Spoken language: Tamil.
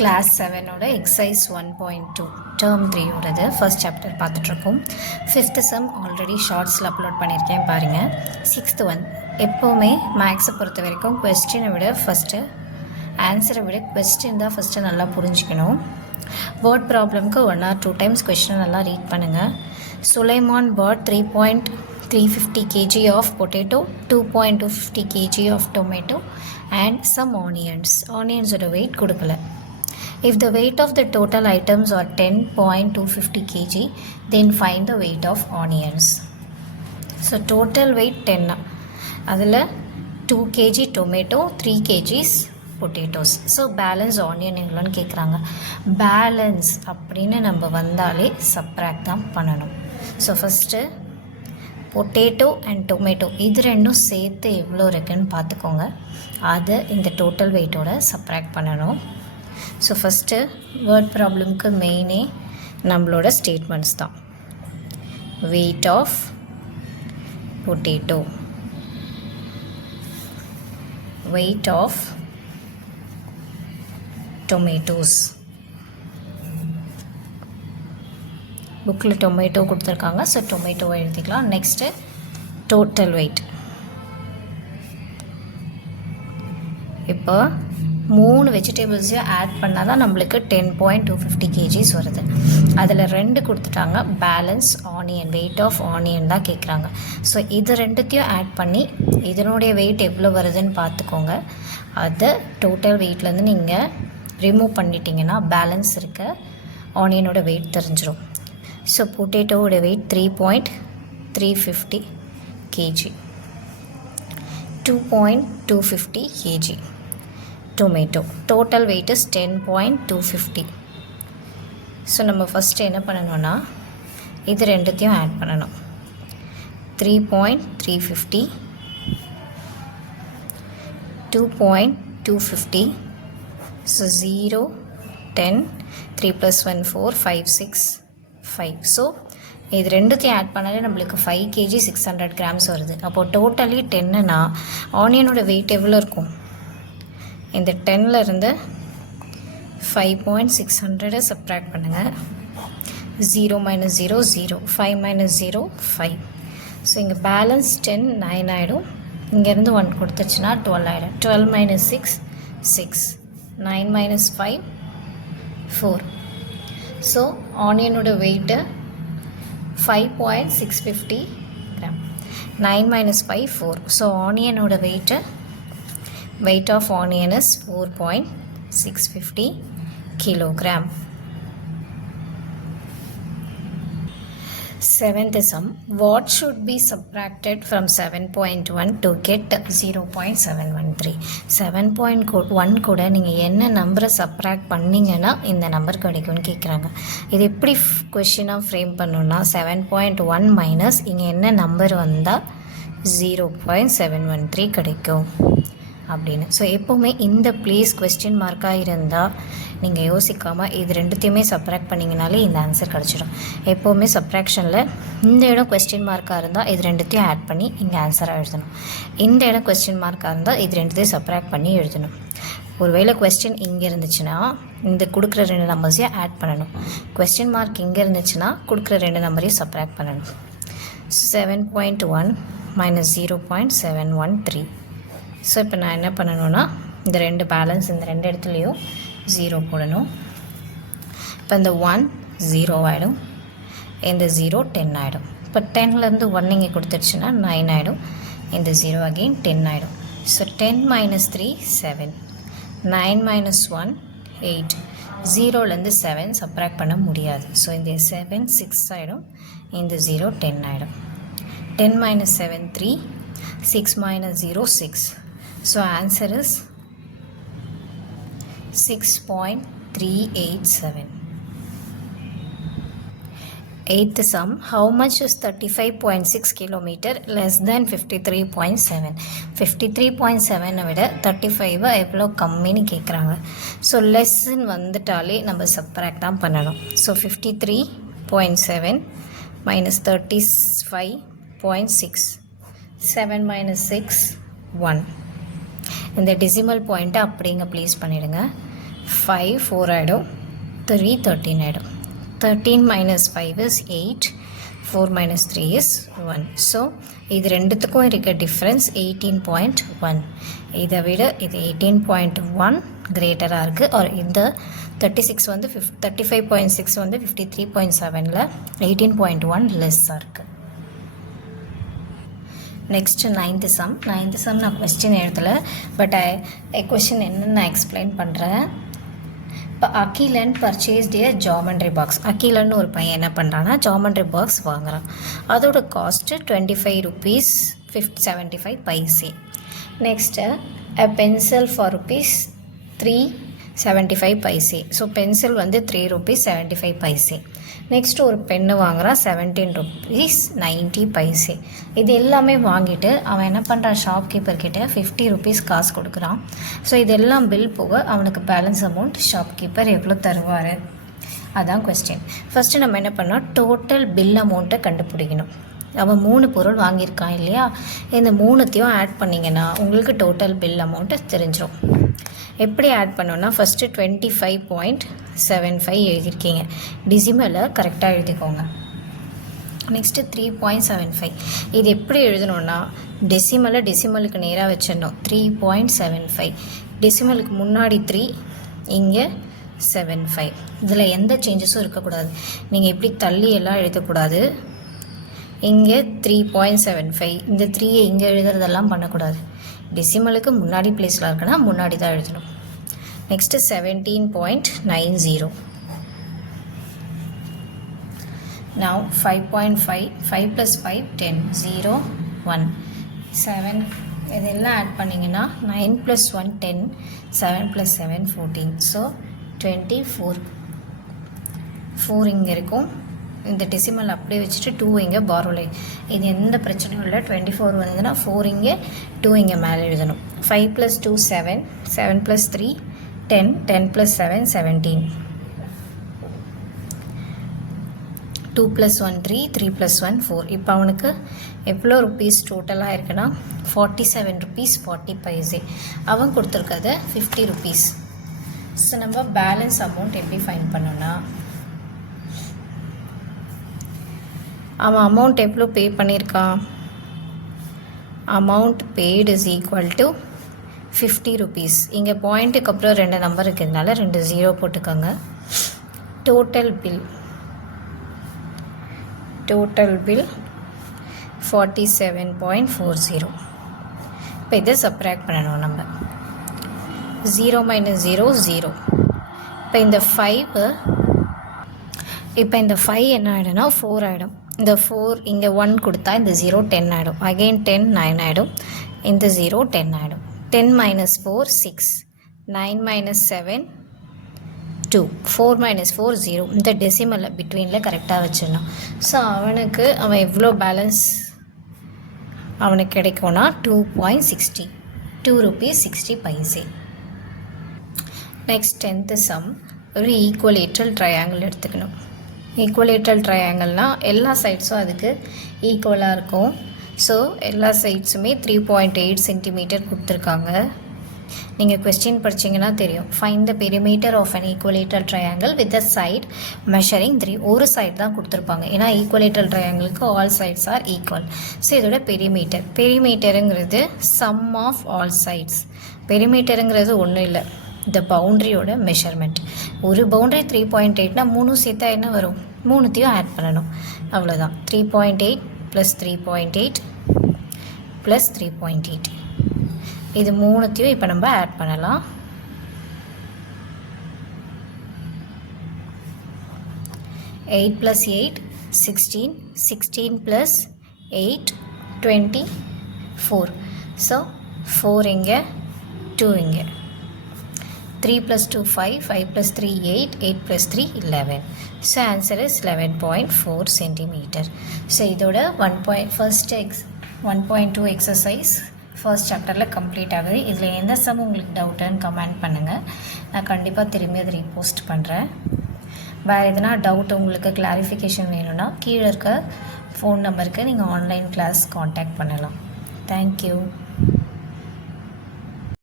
கிளாஸ் 7ஓட எக்ஸசைஸ் 1.2 டேர்ம் 3ஓடது ஃபர்ஸ்ட் சாப்டர் பார்த்துட்ருக்கோம். ஃபிஃப்த்து சம் ஆல்ரெடி ஷார்ட்ஸில் அப்லோட் பண்ணியிருக்கேன் பாருங்கள். Sixth one. எப்போவுமே மேக்ஸை பொறுத்த வரைக்கும் கொஸ்டினை விட ஃபஸ்ட்டு ஆன்சரை விட கொஸ்டின் தான் ஃபஸ்ட்டு நல்லா புரிஞ்சுக்கணும். வேர்ட் ப்ராப்ளம்க்கு 1 or 2 times கொஸ்டினை நல்லா ரீட் பண்ணுங்கள். Sulaiman bought 3.350 kg of potato, 2.250 kg of tomato and some onions. Onions-ஓட weight கொடுக்கல. If the weight of the total items are 10.250 kg, then find the weight of onions. So total weight 10. அதில் 2 kg tomato, 3 kgs potatoes. So balance onion எவ்வளோன்னு கேட்குறாங்க. பேலன்ஸ் அப்படின்னு நம்ம வந்தாலே சப்ராக்ட் தான் பண்ணணும். So first potato and tomato இது ரெண்டும் சேர்த்து எவ்வளோ இருக்குன்னு பார்த்துக்கோங்க. அதை இந்த டோட்டல் வெயிட்டோட சப்ராக்ட் பண்ணணும். ஸோ ஃபஸ்ட்டு வேர்ட் ப்ராப்ளம்க்கு மெயினே நம்மளோட ஸ்டேட்மெண்ட்ஸ் தான். Weight of potato, weight of tomatoes. புக்கில் டொமேட்டோ கொடுத்துருக்காங்க, ஸோ டொமேட்டோவை எழுதிக்கலாம். Next total weight. இப்போ 3 வெஜிடபிள்ஸையும் ஆட் பண்ணால் தான் நம்மளுக்கு 10.250 kgs வருது. அதில் 2 கொடுத்துட்டாங்க. Balance onion, weight of onion தான் கேட்குறாங்க. ஸோ இது ரெண்டுத்தையும் ஆட் பண்ணி இதனுடைய வெயிட் எவ்வளோ வருதுன்னு பார்த்துக்கோங்க. அதை டோட்டல் வெயிட்லேருந்து நீங்கள் ரிமூவ் பண்ணிட்டீங்கன்னா பேலன்ஸ் இருக்க ஆனியனோட வெயிட் தெரிஞ்சிடும். ஸோ பொட்டேட்டோவோட weight 3.350 kg, 2.250 kg. Tomato total weight is 10.250. So நம்ம ஃபஸ்ட்டு என்ன பண்ணணும்னா இது ரெண்டுத்தையும் ஆட் பண்ணணும். 3.350, 2.250. So 0, 10, 3 plus 1, 4, 5, 6, 5. ஸோ இது ரெண்டுத்தையும் ஆட் பண்ணாலே நம்மளுக்கு 5 kg 600 grams வருது. அப்போது டோட்டலி 10னா ஆனியனோட வெயிட் எவ்வளோ இருக்கும்? இந்த 10லேருந்து 5.600 சப்ராக்ட் பண்ணுங்கள். 0 minus 0, 0, 5 minus 0, 5. ஸோ இங்கே பேலன்ஸ் 10 9 ஆகிடும். இங்கேருந்து 1 கொடுத்துச்சுன்னா 12 ஆகிடும். 12 minus 6, 6. 9 minus 5, 4. ஸோ ஆனியனோட வெயிட்டு 5.650 gram. 9 minus 5, 4. ஸோ ஆனியனோட weight of onion is 4.650 kilogram. Seventh sum. What should be subtracted from 7.1 to get 0.713? 7.1 கூட நீங்கள் என்ன நம்பரை சப்ராக்ட் பண்ணிங்கன்னா இந்த நம்பர் கிடைக்கும்னு கேட்குறாங்க. இது எப்படி கொஷினாக ஃப்ரேம் பண்ணணுன்னா 7.1 மைனஸ் இங்கே என்ன நம்பர் வந்தால் 0.713 கிடைக்கும் அப்படின்னு. ஸோ எப்போவுமே இந்த ப்ளேஸ் கொஸ்டின் மார்க்காக இருந்தால் நீங்கள் யோசிக்காமல் இது ரெண்டுத்தையுமே சப்ராக்ட் பண்ணிங்கனாலே இந்த ஆன்சர் கிடச்சிடும். எப்போவுமே சப்ராக்ஷனில் இந்த இடம் கொஸ்டின் மார்க்காக இருந்தால் இது ரெண்டுத்தையும் ஆட் பண்ணி இங்கே ஆன்சராக எழுதணும். இந்த இடம் கொஸ்டின் மார்க்காக இருந்தால் இது ரெண்டுத்தையும் சப்ராக்ட் பண்ணி எழுதணும். ஒருவேளை கொஸ்டின் இங்கே இருந்துச்சுன்னா இந்த கொடுக்குற 2 நம்பர்ஸையும் ஆட் பண்ணணும். கொஸ்டின் மார்க் இங்கே இருந்துச்சுன்னா கொடுக்குற 2 நம்பரையும் சப்ராக்ட் பண்ணணும். 7.1 மைனஸ் 0.713. ஸோ இப்போ நான் என்ன பண்ணணுன்னா இந்த 2 பேலன்ஸ் இந்த 2 இடத்துலையும் 0 போடணும். இப்போ இந்த 1 0 ஆகிடும், இந்த 0 10 ஆகிடும். இப்போ 10லேருந்து 1 இங்கே கொடுத்துருச்சுன்னா 9 ஆகிடும், இந்த 0 அகெயின் 10 ஆகிடும். So 10 minus 3 7, 9 minus 1 8. 0லேருந்து 7 சப்ராக்ட் பண்ண முடியாது. ஸோ இந்த 7 6 ஆகிடும், இந்த 0 10 ஆகிடும். 10 minus 7 3, 6 minus 0 6. So answer is 6.387. Eighth sum. How much is 35.6 kilometer less than 53.7? 53.7 விட 35 எவ்வளோ கம்மின்னு கேட்குறாங்க. ஸோ லெஸ்ன்னு வந்துட்டாலே நம்ம சப்ராக்ட் தான் பண்ணணும். So 53.7 minus 35.6, 7 minus 6 1. இந்த டெசிமல் பாயிண்ட்டை அப்படிங்க ப்ளேஸ் பண்ணிவிடுங்க. 5 4 ஆகிடும், 3 13 ஆகிடும். 13 minus 5 is 8, 4 minus 3 is 1. So இது ரெண்டுத்துக்கும் இருக்க டிஃப்ரென்ஸ் 18.1. இதை விட இது 18.1 கிரேட்டராக இருக்குது. ஒரு இந்த 36 வந்து 35.6 வந்து 53.7ல் 18.1 லெஸ்ஸாக இருக்குது. நெக்ஸ்ட்டு நைன்த்து சம் நான் கொஸ்டின் எழுதலை, பட் கொஸ்டின் என்னென்னு நான் எக்ஸ்பிளைன் பண்ணுறேன். இப்போ அகிலன் பர்ச்சேஸ்ட் ஏ ஜாமெண்ட்ரி பாக்ஸ். அகிலன் ஒரு பையன் என்ன பண்ணுறான்னா ஜாமெண்ட்ரி பாக்ஸ் வாங்குகிறான். அதோட cost 25 rupees 75 paise. Next a pencil for rupees 375 paise. So pencil வந்து 3 rupees 75 paise. நெக்ஸ்ட்டு ஒரு பென்னு வாங்குகிறான் 17 rupees 90 paise. இது எல்லாமே வாங்கிட்டு அவன் என்ன பண்ணுறான், ஷாப்கீப்பர்கிட்ட 50 rupees காசு கொடுக்குறான். ஸோ இதெல்லாம் பில் போக அவனுக்கு பேலன்ஸ் அமௌண்ட் ஷாப்கீப்பர் எவ்வளோ தருவார், அதான் கொஸ்டின். ஃபஸ்ட்டு நம்ம என்ன பண்ணோம், டோட்டல் பில் அமௌண்ட்டை கண்டுபிடிக்கணும். அவன் 3 பொருள் வாங்கியிருக்கான் இல்லையா, இந்த 3த்தையும் ஆட் பண்ணிங்கன்னா உங்களுக்கு டோட்டல் பில் அமௌண்ட்டு தெரிஞ்சிடும். எப்படி ஆட் பண்ணோன்னா ஃபஸ்ட்டு 25.75 எழுதியிருக்கீங்க, டிசிமலை கரெக்டாக எழுதிக்கோங்க. நெக்ஸ்ட்டு 3.75. இது எப்படி எழுதணுன்னா டெசிமலுக்கு நேராக வச்சிடணும். 3.75 டெசிமலுக்கு முன்னாடி 3, இங்கே 75. இதில் எந்த சேஞ்சஸும் இருக்கக்கூடாது. நீங்கள் எப்படி தள்ளி எல்லாம் எழுதக்கூடாது. இங்கே 3.75, இந்த 3யை இங்கே எழுதுறதெல்லாம் பண்ணக்கூடாது. டெசிமலுக்கு முன்னாடி பிளேஸில் இருக்குன்னா முன்னாடி தான் எழுதணும். நெக்ஸ்ட்டு 17.90. Now 5.5, 5 plus 5 10, 0 1 7. இதெல்லாம் ஆட் பண்ணிங்கன்னா 9 plus 1 10, 7 plus 7 14. ஸோ 24. 4 இங்கே இருக்கும். இந்த டெசிமல் அப்படியே வச்சுட்டு 2 இங்கே பாரோலை. இது எந்த பிரச்சனையும் இல்லை. 24 வந்ததுன்னா 4 இங்கே 2 இங்கே மேலே எழுதணும். 5 plus 2 7, 7 plus 3 10, 10 plus 7 17. 2 plus 1 3, 3 plus 1 4. இப்போ அவனுக்கு எவ்வளோ ருப்பீஸ் டோட்டலாக இருக்குன்னா 47 rupees 40 paise. அவன் கொடுத்துருக்கது 50 rupees. ஸோ நம்ம பேலன்ஸ் அமௌண்ட் எப்படி ஃபைண்ட் பண்ணோன்னா, அவன் அமௌண்ட் எவ்வளோ பே பண்ணியிருக்கான், amount paid is equal to 50 rupees. இங்கே பாயிண்ட்டுக்கு அப்புறம் 2 நம்பர் இருக்கிறதுனால 2 0 போட்டுக்கோங்க. Total bill 47.40. இப்போ இதை சப்ராக்ட் பண்ணணும் நம்ம. 0 minus 0 0. இப்போ இந்த 5 என்ன ஆகிடும்னா 4 ஆகிடும். இந்த 4 இங்கே 1 கொடுத்தா இந்த 0 10 ஆகிடும். அகெயின் 10 9 ஆகிடும். இந்த 0 10 ஆகிடும். 10 minus 4 6, 9 minus 7 2, 4 minus 4 0. இந்த டெசிமலில் பிட்வீனில் கரெக்டாக வச்சிடணும். ஸோ அவன் எவ்வளோ பேலன்ஸ் அவனுக்கு கிடைக்கும்னா 2.60, 2 rupees 60 paise. Next 10th sum. ஒரு ஈக்குவலேட்ரல் ட்ரையாங்கிள் எடுத்துக்கணும். ஈக்குவலேட்ரல் ட்ரையாங்கிள்னால் எல்லா சைட்ஸும் அதுக்கு ஈக்குவலாக இருக்கும். ஸோ எல்லா சைட்ஸுமே 3.8 centimeter கொடுத்துருக்காங்க. நீங்கள் கொஸ்டின் படிச்சிங்கன்னா தெரியும். Find the perimeter of an equilateral triangle with a side measuring 3. ஒரு சைட் தான் கொடுத்துருப்பாங்க, ஏன்னா ஈக்குவலேட்ரல் ட்ரையாங்கிளுக்கு all sides are equal. So இதோட பெரிமீட்டருங்கிறது சம் ஆஃப் ஆல் சைட்ஸ். பெரிமீட்டருங்கிறது ஒன்றும் இல்லை, இந்த பவுண்ட்ரியோட மெஷர்மெண்ட். ஒரு பவுண்ட்ரி 3.8னா 3 சேர்த்தா என்ன வரும், 3த்தையும் ஆட் பண்ணணும், அவ்வளோதான். 3.8 + 3.8 + 3.8. இது 3த்தையும் இப்போ நம்ம ஆட் பண்ணலாம். 8 + 8 16, 16 + 8 24. ஸோ 4 இங்கே 2 இங்கே. 3 + 2 5, 5 + 3 8, 8 + 3 11. So answer is 11.4 centimeter. So இதோட 1.2 எக்ஸசைஸ் ஃபர்ஸ்ட் சாப்டரில் கம்ப்ளீட் ஆகுது. இதில் எந்த சம் உங்களுக்கு டவுட்டுன்னு கமெண்ட் பண்ணுங்கள், நான் கண்டிப்பாக திரும்பி அதை ரீபோஸ்ட் பண்ணுறேன். வேறு எதுனா டவுட் உங்களுக்கு கிளாரிஃபிகேஷன் வேணும்னா கீழே இருக்க ஃபோன் நம்பருக்கு நீங்கள் ஆன்லைன் கிளாஸ் காண்டாக்ட் பண்ணலாம். தேங்க்யூ.